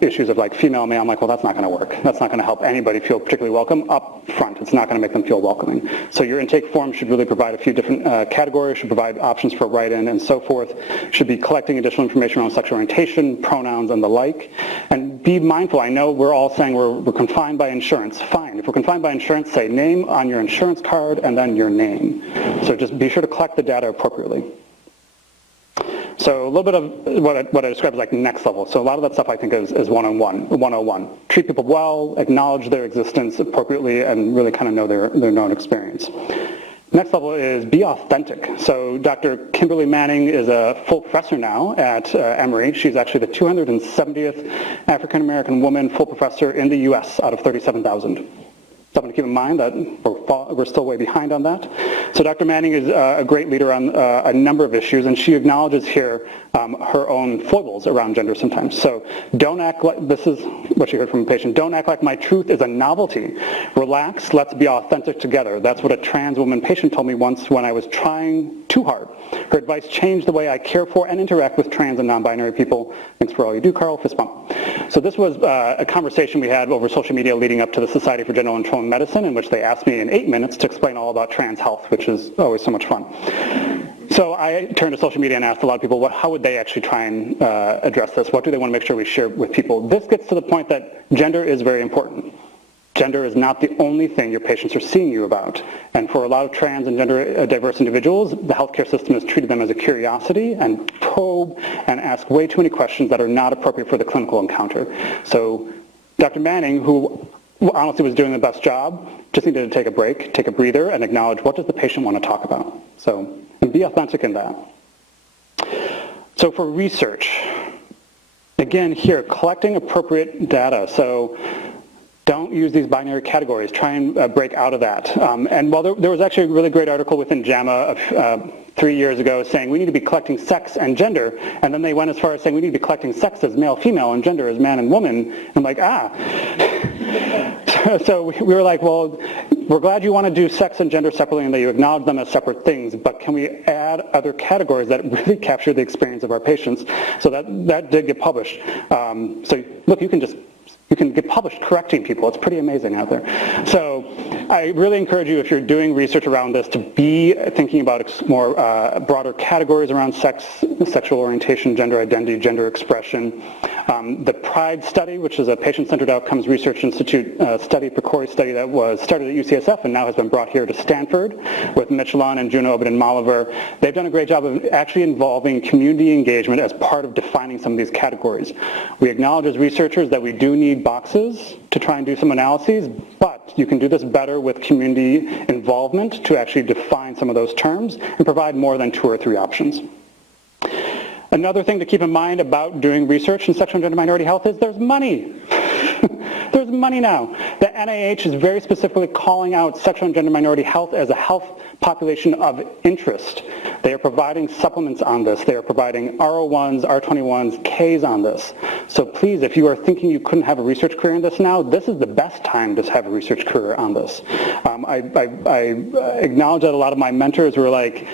issues of like female, male, I'm like, well, that's not going to work. That's not going to help anybody feel particularly welcome up front. It's not going to make them feel welcoming. So your intake form should really provide a few different categories, should provide options for write-in and so forth, should be collecting additional information around sexual orientation, pronouns, and the like. And be mindful. I know we're all saying we're confined by insurance. Fine. If we're confined by insurance, say name on your insurance card and then your name. So just be sure to collect the data appropriately. So a little bit of what I describe as like next level. So a lot of that stuff I think is 101. Treat people well, acknowledge their existence appropriately, and really kind of know their known experience. Next level is be authentic. So Dr. Kimberly Manning is a full professor now at Emory. She's actually the 270th African-American woman full professor in the U.S. out of 37,000. Something to keep in mind that we're still way behind on that. So Dr. Manning is a great leader on a number of issues, and she acknowledges here her own foibles around gender sometimes. So don't act like, this is what she heard from a patient, don't act like my truth is a novelty. Relax, let's be authentic together. That's what a trans woman patient told me once when I was trying too hard. Her advice changed the way I care for and interact with trans and non-binary people. Thanks for all you do, Carl. Fist bump. So this was a conversation we had over social media leading up to the Society for Gender Control in Medicine, in which they asked me in 8 minutes to explain all about trans health, which is always so much fun. So I turned to social media and asked a lot of people, how would they actually try and address this? What do they want to make sure we share with people? This gets to the point that gender is very important. Gender is not the only thing your patients are seeing you about. And for a lot of trans and gender diverse individuals, the healthcare system has treated them as a curiosity and probe and ask way too many questions that are not appropriate for the clinical encounter. So Dr. Manning, who honestly was doing the best job, just needed to take a break, take a breather, and acknowledge what does the patient want to talk about. So, and be authentic in that. So for research, again here, collecting appropriate data. So don't use these binary categories. Try and break out of that. And while there was actually a really great article within JAMA 3 years ago saying we need to be collecting sex and gender, and then they went as far as saying we need to be collecting sex as male, female, and gender as man and woman. I'm like, So we were like, well, we're glad you want to do sex and gender separately and that you acknowledge them as separate things, but can we add other categories that really capture the experience of our patients? So that did get published. So look, you can get published correcting people. It's pretty amazing out there. So I really encourage you, if you're doing research around this, to be thinking about more broader categories around sex, sexual orientation, gender identity, gender expression. The PRIDE study, which is a Patient-Centered Outcomes Research Institute study, PCORI study that was started at UCSF and now has been brought here to Stanford with Mitch Lunn and Juno Obed and Moliver. They've done a great job of actually involving community engagement as part of defining some of these categories. We acknowledge as researchers that we do need boxes to try and do some analyses, but you can do this better with community involvement to actually define some of those terms and provide more than 2 or 3 options. Another thing to keep in mind about doing research in sexual and gender minority health is there's money. There's money now. The NIH is very specifically calling out sexual and gender minority health as a health population of interest. They are providing supplements on this. They are providing R01s, R21s, Ks on this. So please, if you are thinking you couldn't have a research career in this now, this is the best time to have a research career on this. I acknowledge that a lot of my mentors were like,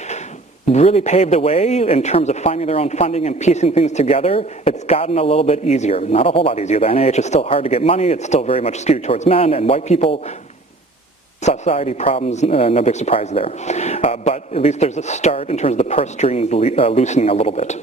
really paved the way in terms of finding their own funding and piecing things together. It's gotten a little bit easier, not a whole lot easier. The NIH is still hard to get money. It's still very much skewed towards men and white people. Society problems, no big surprise there. But at least there's a start in terms of the purse strings loosening a little bit.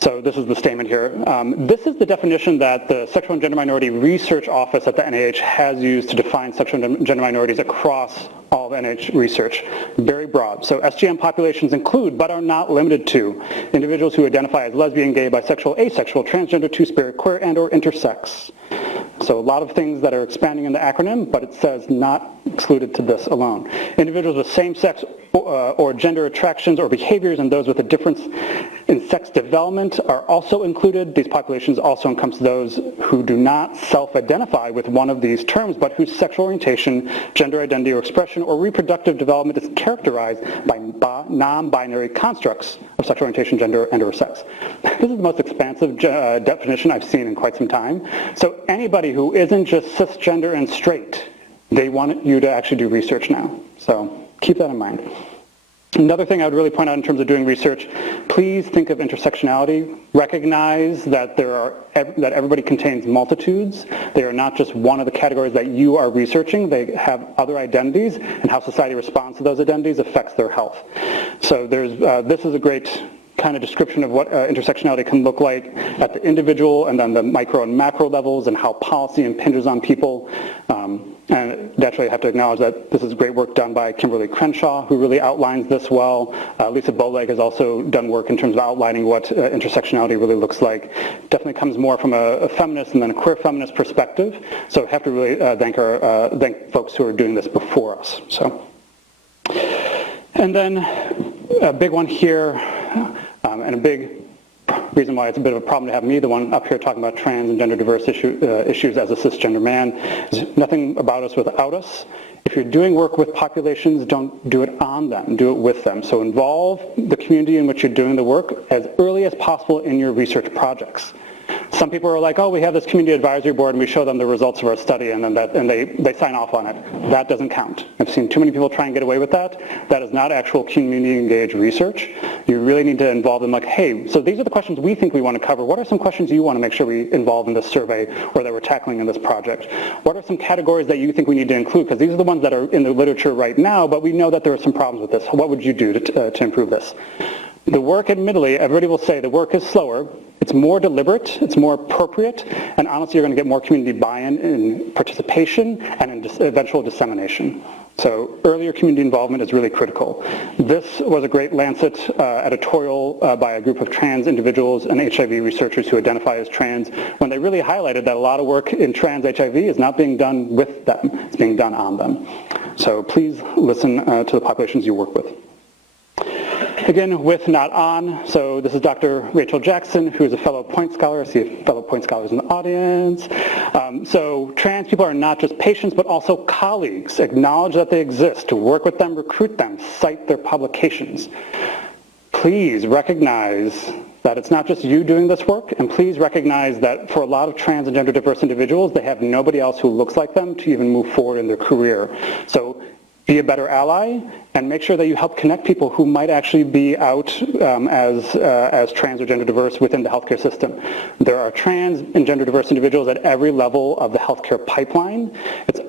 So this is the statement here. This is the definition that the Sexual and Gender Minority Research Office at the NIH has used to define sexual and gender minorities across all of NIH research. Very broad. So SGM populations include, but are not limited to, individuals who identify as lesbian, gay, bisexual, asexual, transgender, two-spirit, queer, and or intersex. So a lot of things that are expanding in the acronym, but it says not excluded to this alone. Individuals with same-sex or gender attractions or behaviors and those with a difference in sex development are also included. These populations also encompass those who do not self-identify with one of these terms, but whose sexual orientation, gender identity or expression, or reproductive development is characterized by non-binary constructs of sexual orientation, gender, and or sex. This is the most expansive definition I've seen in quite some time. So anybody who isn't just cisgender and straight, they want you to actually do research now. So keep that in mind. Another thing I would really point out in terms of doing research, please think of intersectionality. Recognize that that everybody contains multitudes. They are not just one of the categories that you are researching. They have other identities, and how society responds to those identities affects their health. So this is a great kind of description of what intersectionality can look like at the individual and then the micro and macro levels, and how policy impinges on people. And naturally I have to acknowledge that this is great work done by Kimberly Crenshaw, who really outlines this well. Lisa Boleg has also done work in terms of outlining what intersectionality really looks like. Definitely comes more from a feminist and then a queer feminist perspective. So I have to really thank folks who are doing this before us. And then a big one here, and a big reason why it's a bit of a problem to have me, the one up here talking about trans and gender diverse issues as a cisgender man, is nothing about us without us. If you're doing work with populations, don't do it on them, do it with them. So involve the community in which you're doing the work as early as possible in your research projects. Some people are like, oh, we have this community advisory board and we show them the results of our study and then they sign off on it. That doesn't count. I've seen too many people try and get away with that. That is not actual community engaged research. You really need to involve them like, hey, so these are the questions we think we want to cover. What are some questions you want to make sure we involve in this survey or that we're tackling in this project? What are some categories that you think we need to include? Because these are the ones that are in the literature right now, but we know that there are some problems with this. What would you do to improve this? The work, admittedly, everybody will say the work is slower. It's more deliberate, it's more appropriate, and honestly you're going to get more community buy-in in participation and in eventual dissemination. So earlier community involvement is really critical. This was a great Lancet editorial by a group of trans individuals and HIV researchers who identify as trans, when they really highlighted that a lot of work in trans HIV is not being done with them, it's being done on them. So please listen to the populations you work with. Again, with, not on. So this is Dr. Rachel Jackson, who is a fellow Point Scholar. I see fellow Point Scholars in the audience. So trans people are not just patients, but also colleagues. Acknowledge that they exist, to work with them, recruit them, cite their publications. Please recognize that it's not just you doing this work, and please recognize that for a lot of trans and gender diverse individuals, they have nobody else who looks like them to even move forward in their career. So be a better ally, and make sure that you help connect people who might actually be out as trans or gender diverse within the healthcare system. There are trans and gender diverse individuals at every level of the healthcare pipeline.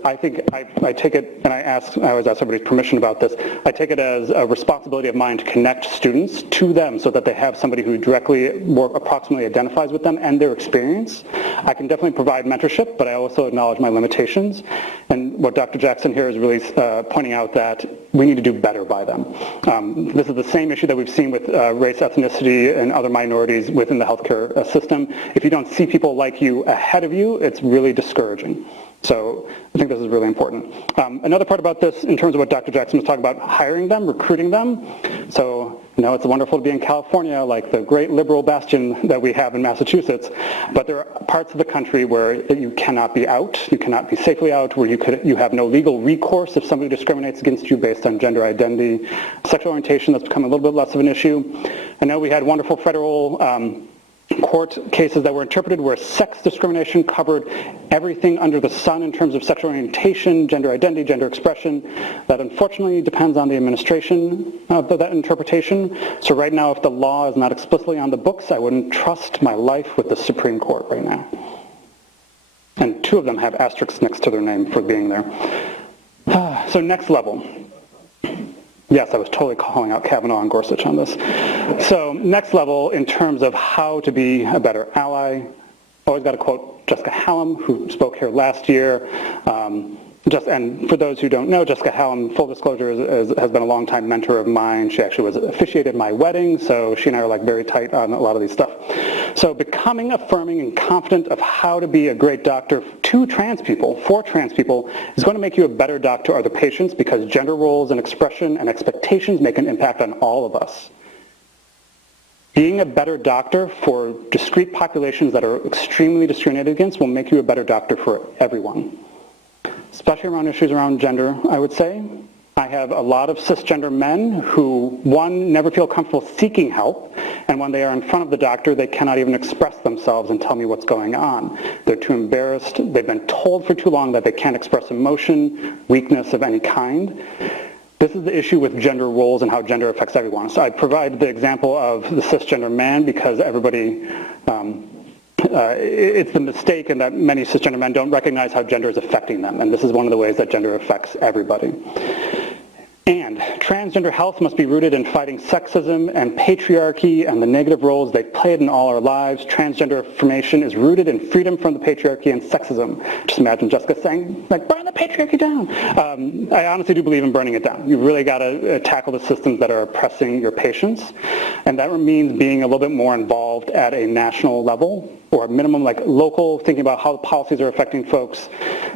I think I take it, and I always ask everybody's permission about this, I take it as a responsibility of mine to connect students to them so that they have somebody who directly, more approximately identifies with them and their experience. I can definitely provide mentorship, but I also acknowledge my limitations. And what Dr. Jackson here is really pointing out that we need to do better by them. This is the same issue that we've seen with race, ethnicity, and other minorities within the healthcare system. If you don't see people like you ahead of you, it's really discouraging. So I think this is really important. Another part about this, in terms of what Dr. Jackson was talking about, hiring them, recruiting them. So, you know, it's wonderful to be in California, like the great liberal bastion that we have in Massachusetts, but there are parts of the country where you cannot be out, you cannot be safely out, where you have no legal recourse if somebody discriminates against you based on gender identity. Sexual orientation, that's become a little bit less of an issue. I know we had wonderful federal court cases that were interpreted where sex discrimination covered everything under the sun in terms of sexual orientation, gender identity, gender expression. That unfortunately depends on the administration of that interpretation. So right now, if the law is not explicitly on the books, I wouldn't trust my life with the Supreme Court right now. And 2 of them have asterisks next to their name for being there. So next level. Yes, I was totally calling out Kavanaugh and Gorsuch on this. So next level, in terms of how to be a better ally, always got to quote Jessica Hallam, who spoke here last year. And for those who don't know, Jessica Hallam, full disclosure, has been a longtime mentor of mine. She actually officiated my wedding, so she and I are like very tight on a lot of these stuff. So becoming affirming and confident of how to be a great doctor to trans people, for trans people, is going to make you a better doctor to other patients, because gender roles and expression and expectations make an impact on all of us. Being a better doctor for discrete populations that are extremely discriminated against will make you a better doctor for everyone. Especially around issues around gender, I would say. I have a lot of cisgender men who, one, never feel comfortable seeking help, and when they are in front of the doctor, they cannot even express themselves and tell me what's going on. They're too embarrassed. They've been told for too long that they can't express emotion, weakness of any kind. This is the issue with gender roles and how gender affects everyone. So I provide the example of the cisgender man because everybody, it's the mistake in that many cisgender men don't recognize how gender is affecting them, and this is one of the ways that gender affects everybody. And transgender health must be rooted in fighting sexism and patriarchy and the negative roles they played in all our lives. Transgender affirmation is rooted in freedom from the patriarchy and sexism. Just imagine Jessica saying, like, burn the patriarchy down. I honestly do believe in burning it down. You've really got to tackle the systems that are oppressing your patients. And that means being a little bit more involved at a national level, or a minimum like local, thinking about how the policies are affecting folks,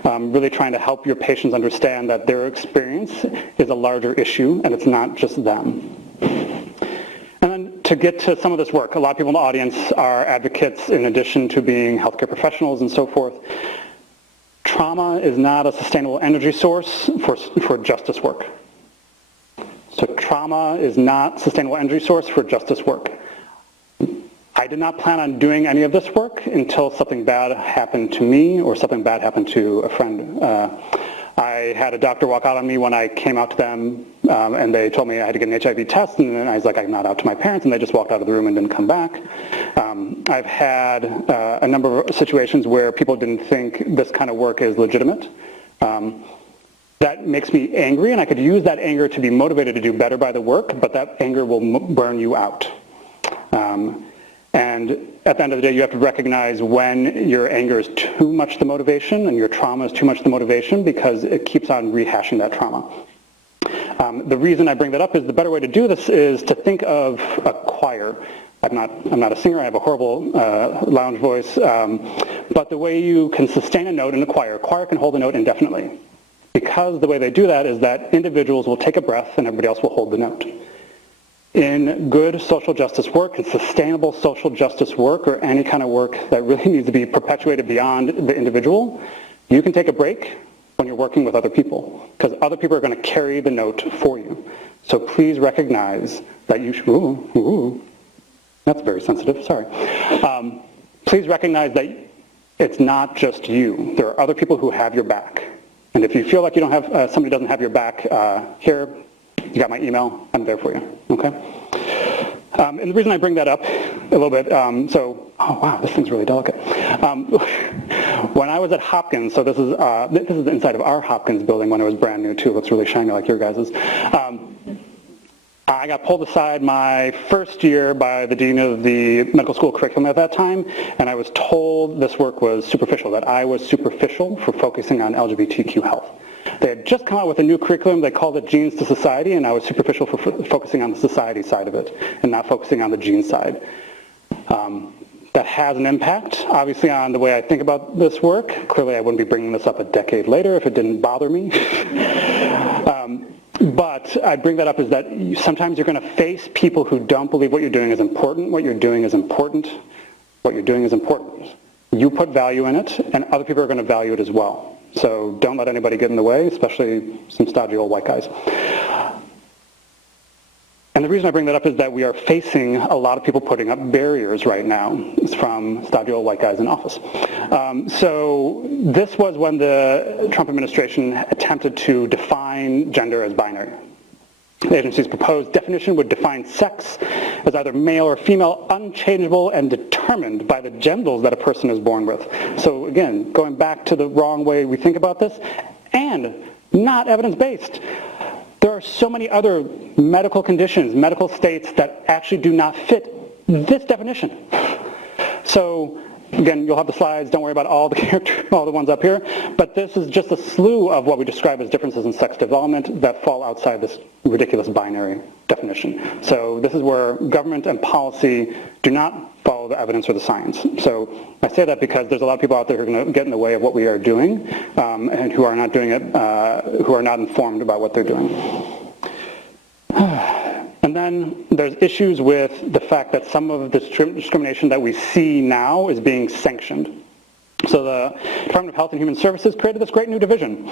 really trying to help your patients understand that their experience is a larger issue and it's not just them. And then to get to some of this work, a lot of people in the audience are advocates in addition to being healthcare professionals and so forth. Trauma is not a sustainable energy source for justice work. So trauma is not a sustainable energy source for justice work. I did not plan on doing any of this work until something bad happened to me or something bad happened to a friend. I had a doctor walk out on me when I came out to them, and they told me I had to get an HIV test, and then I was like, I'm not out to my parents, and they just walked out of the room and didn't come back. I've had a number of situations where people didn't think this kind of work is legitimate. That makes me angry, and I could use that anger to be motivated to do better by the work, but that anger will burn you out. And at the end of the day, you have to recognize when your anger is too much the motivation and your trauma is too much the motivation, because it keeps on rehashing that trauma. The reason I bring that up is the better way to do this is to think of a choir. I'm not a singer, I have a horrible lounge voice, but the way you can sustain a note in a choir can hold a note indefinitely. Because the way they do that is that individuals will take a breath and everybody else will hold the note. In good social justice work and sustainable social justice work, or any kind of work that really needs to be perpetuated beyond the individual, you can take a break when you're working with other people, because other people are going to carry the note for you. So please recognize that you should, that's very sensitive, sorry. Please recognize that it's not just you. There are other people who have your back. And if you feel like you don't have, somebody doesn't have your back, here, you got my email, I'm there for you, okay? And the reason I bring that up a little bit, oh wow, this thing's really delicate. When I was at Hopkins, so this is the inside of our Hopkins building when it was brand new too, it looks really shiny like your guys's. I got pulled aside my first year by the dean of the medical school curriculum at that time, and I was told this work was superficial, that I was superficial for focusing on LGBTQ health. They had just come out with a new curriculum, they called it Genes to Society, and I was superficial for focusing on the society side of it and not focusing on the gene side. That has an impact, obviously, on the way I think about this work. Clearly, I wouldn't be bringing this up a decade later if it didn't bother me. But I bring that up is that sometimes you're going to face people who don't believe what you're doing is important. What you're doing is important. What you're doing is important. You put value in it, and other people are going to value it as well. So don't let anybody get in the way, especially some stodgy old white guys. And the reason I bring that up is that we are facing a lot of people putting up barriers right now from stodgy old white guys in office. So this was when the Trump administration attempted to define gender as binary. The agency's proposed definition would define sex as either male or female, unchangeable and determined by the genitals that a person is born with. So again, going back to the wrong way we think about this, and not evidence-based. There are so many other medical conditions, medical states that actually do not fit this definition. So again, you'll have the slides, don't worry about all the ones up here, but this is just a slew of what we describe as differences in sex development that fall outside this ridiculous binary definition. So this is where government and policy do not follow the evidence or the science. So I say that because there's a lot of people out there who are going to get in the way of what we are doing, and who are not doing it, who are not informed about what they're doing. And then there's issues with the fact that some of the discrimination that we see now is being sanctioned. So the Department of Health and Human Services created this great new division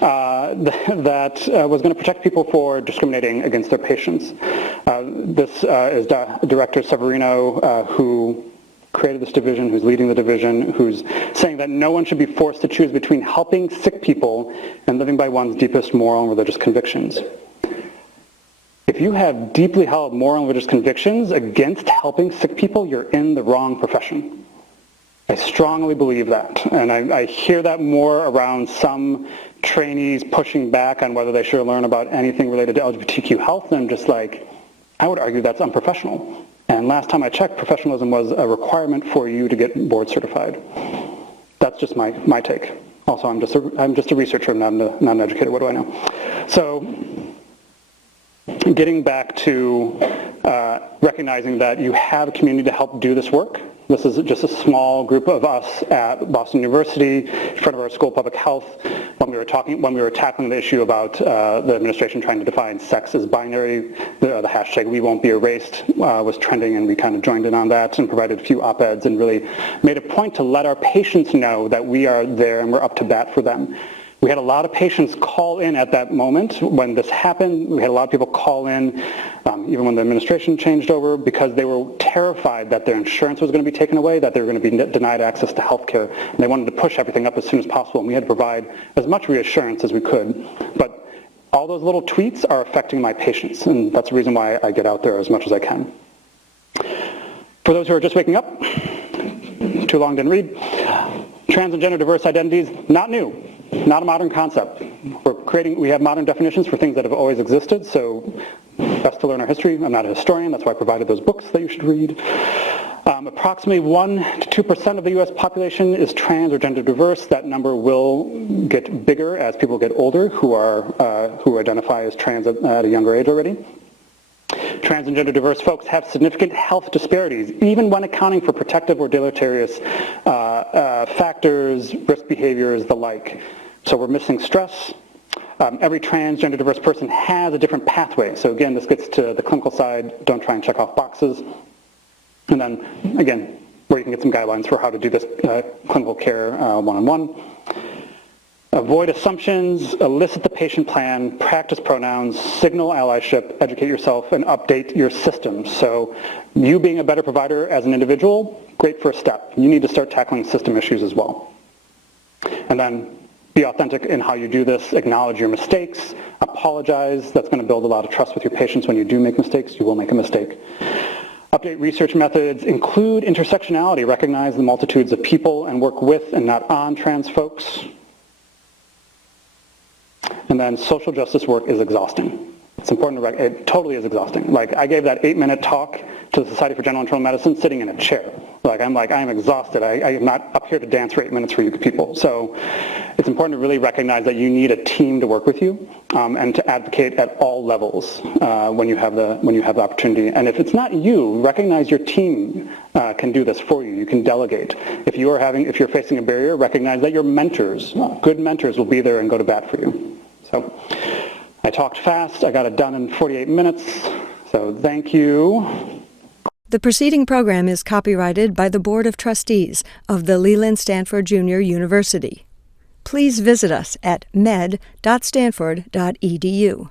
that was going to protect people for discriminating against their patients. This is Director Severino, who created this division, who's leading the division, who's saying that no one should be forced to choose between helping sick people and living by one's deepest moral and religious convictions. if you have deeply held moral and religious convictions against helping sick people, you're in the wrong profession. I strongly believe that, and I hear that more around some trainees pushing back on whether they should learn about anything related to LGBTQ health, and I'm just like, I would argue that's unprofessional. And last time I checked, professionalism was a requirement for you to get board certified. That's just my take. Also, I'm just a researcher, not an educator, what do I know? So, getting back to recognizing that you have a community to help do this work. This is just a small group of us at Boston University in front of our School of Public Health when we were tackling the issue about the administration trying to define sex as binary. The hashtag We Won't Be Erased was trending, and we kind of joined in on that and provided a few op-eds and really made a point to let our patients know that we are there and we're up to bat for them. We had a lot of patients call in at that moment when this happened. We had a lot of people call in, even when the administration changed over, because they were terrified that their insurance was going to be taken away, that they were going to be denied access to health care, and they wanted to push everything up as soon as possible, and we had to provide as much reassurance as we could. But all those little tweets are affecting my patients, and that's the reason why I get out there as much as I can. For those who are just waking up, too long didn't read, trans and gender diverse identities, not new. Not a modern concept. We have modern definitions for things that have always existed, so best to learn our history. I'm not a historian, that's why I provided those books that you should read. Approximately 1% to 2% of the U.S. population is trans or gender diverse. That number will get bigger as people get older who identify as trans at a younger age already. Trans and gender diverse folks have significant health disparities, even when accounting for protective or deleterious factors, risk behaviors, the like. So we're missing stress. Every trans, gender diverse person has a different pathway. So again, this gets to the clinical side. Don't try and check off boxes. And then, again, where you can get some guidelines for how to do this clinical care one-on-one. Avoid assumptions, elicit the patient plan, practice pronouns, signal allyship, educate yourself, and update your systems. So you being a better provider as an individual, great first step. You need to start tackling system issues as well. And then be authentic in how you do this, acknowledge your mistakes, apologize. That's going to build a lot of trust with your patients. When you do make mistakes, you will make a mistake. Update research methods, include intersectionality, recognize the multitudes of people and work with and not on trans folks. And then social justice work is exhausting. It's important to recognize, it totally is exhausting. Like, I gave that 8-minute talk to the Society for General Internal Medicine sitting in a chair. I'm exhausted. I am not up here to dance for 8 minutes for you people. So it's important to really recognize that you need a team to work with you and to advocate at all levels when you have the opportunity. And if it's not you, recognize your team can do this for you. You can delegate. If you're facing a barrier, recognize that your mentors, good mentors, will be there and go to bat for you. So I talked fast. I got it done in 48 minutes. So thank you. The preceding program is copyrighted by the Board of Trustees of the Leland Stanford Junior University. Please visit us at med.stanford.edu.